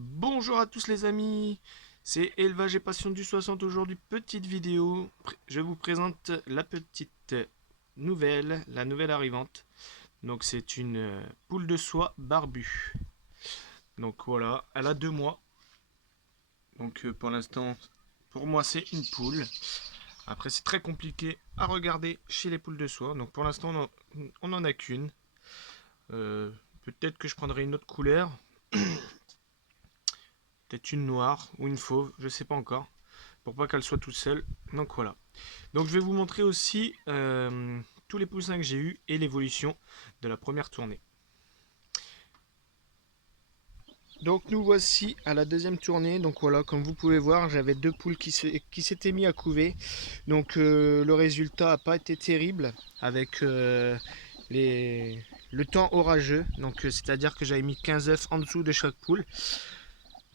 Bonjour à tous les amis, c'est Élevage et Passion du 60 aujourd'hui, petite vidéo. Je vous présente la petite nouvelle, la nouvelle arrivante. Donc c'est une poule de soie barbue. Donc voilà, elle a 2 mois. Donc pour l'instant, pour moi c'est une poule. Après c'est très compliqué à regarder chez les poules de soie. Donc pour l'instant on en a qu'une. Euh, Peut-être que je prendrai une autre couleur. Peut-être une noire ou une fauve, je sais pas encore. Pour pas qu'elle soit toute seule. Donc voilà. Donc je vais vous montrer aussi tous les poussins que j'ai eu et l'évolution de la première tournée. Donc nous voici à la deuxième tournée. Donc voilà, comme vous pouvez voir, j'avais 2 poules qui s'étaient mis à couver. Donc le résultat n'a pas été terrible avec le temps orageux. Donc c'est-à-dire que j'avais mis 15 œufs en dessous de chaque poule.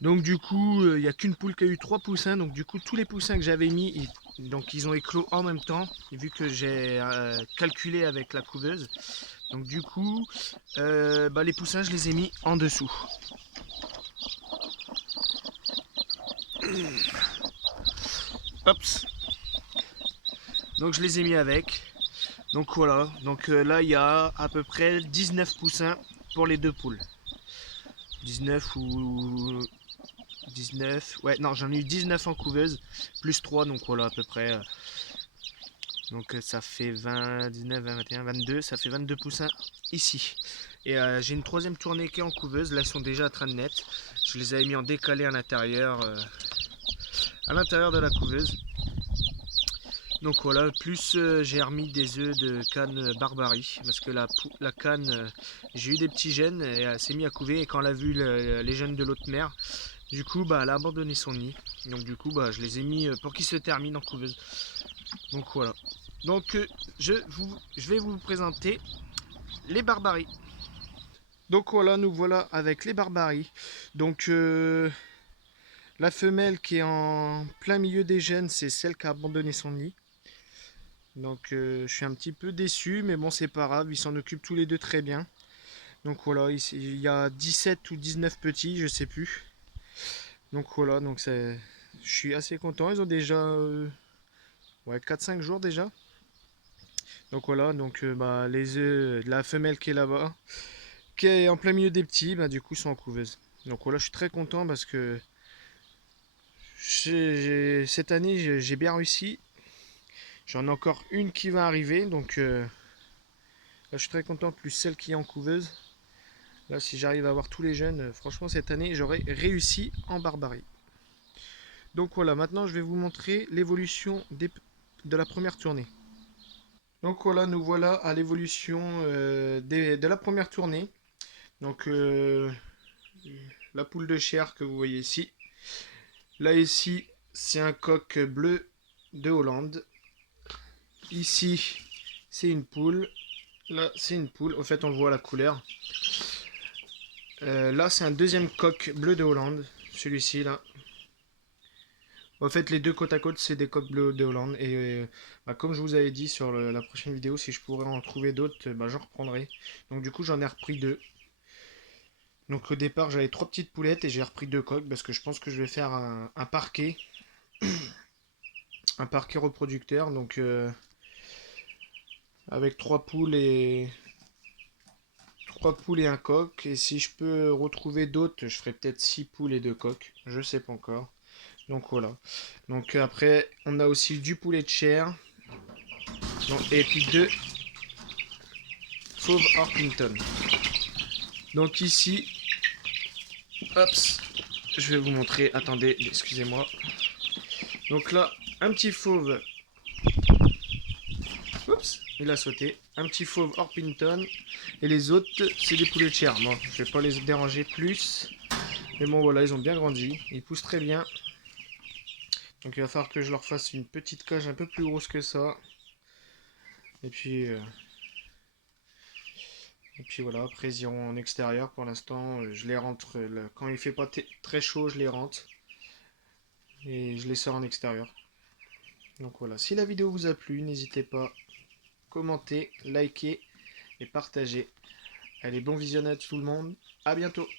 Donc du coup, il n'y a qu'une poule qui a eu 3 poussins. Donc du coup, tous les poussins que j'avais mis, ils ont éclos en même temps. Et vu que j'ai calculé avec la couveuse. Donc du coup, les poussins, je les ai mis en dessous. Hop. Donc je les ai mis avec. Donc voilà. Donc là, il y a à peu près 19 poussins pour les 2 poules. 19 ou 19. Ouais, non, j'en ai eu 19 en couveuse. Plus 3, donc voilà, à peu près. Donc ça fait 20, 19, 20, 21, 22, ça fait 22 poussins ici. Et j'ai une troisième tournée qui est en couveuse, là ils sont déjà en train de naître. Je les avais mis en décalé à l'intérieur de la couveuse. Donc voilà, plus j'ai remis des œufs de canne Barbarie, parce que la canne, j'ai eu des petits gènes et elle s'est mise à couver, et quand elle a vu les jeunes de l'autre mère, du coup elle a abandonné son nid. Donc du coup je les ai mis pour qu'ils se terminent en couveuse. Donc voilà. Donc je vais vous présenter les barbaries. Donc voilà, nous voilà avec les barbaries. Donc la femelle qui est en plein milieu des gènes, c'est celle qui a abandonné son nid. Donc je suis un petit peu déçu, mais bon c'est pas grave, ils s'en occupent tous les deux très bien. Donc voilà, il y a 17 ou 19 petits, je sais plus. Donc voilà, je suis assez content, ils ont déjà ouais, 4-5 jours déjà. Donc voilà, les œufs de la femelle qui est là-bas, qui est en plein milieu des petits, du coup sont en couveuse. Donc voilà, je suis très content parce que cette année j'ai bien réussi. J'en ai encore une qui va arriver, donc là, je suis très content, plus celle qui est en couveuse. Là, si j'arrive à avoir tous les jeunes, franchement cette année j'aurais réussi en barbarie. Donc voilà, maintenant je vais vous montrer l'évolution de la première tournée. Donc voilà, nous voilà à l'évolution de la première tournée. Donc la poule de chair que vous voyez ici. Là ici, c'est un coq bleu de Hollande. Ici, c'est une poule. Là, c'est une poule. Au fait, on voit la couleur. Là, c'est un deuxième coq bleu de Hollande. Celui-ci, là. En fait, les deux côte à côte, c'est des coqs bleus de Hollande. Et comme je vous avais dit sur la prochaine vidéo, si je pourrais en trouver d'autres, j'en reprendrai. Donc du coup, j'en ai repris 2. Donc au départ, j'avais 3 petites poulettes et j'ai repris 2 coqs parce que je pense que je vais faire un parquet. Un parquet reproducteur. Donc avec 3 poules et un coq. Et si je peux retrouver d'autres, je ferai peut-être 6 poules et 2 coqs. Je sais pas encore. Donc voilà. Donc après, on a aussi du poulet de chair. Et puis 2 fauves Orpington. Donc ici, hop, je vais vous montrer. Attendez, excusez-moi. Donc là, un petit fauve. Oups, il a sauté. Un petit fauve Orpington. Et les autres, c'est des poulets de chair. Bon, je vais pas les déranger plus. Mais bon, voilà, ils ont bien grandi. Ils poussent très bien. Donc il va falloir que je leur fasse une petite cage un peu plus grosse que ça. Et puis, euh, et puis voilà, après ils iront en extérieur. Pour l'instant, je les rentre. Quand il fait pas très chaud, je les rentre. Et je les sors en extérieur. Donc voilà, si la vidéo vous a plu, n'hésitez pas à commenter, liker et partager. Allez, bon visionnage tout le monde. À bientôt.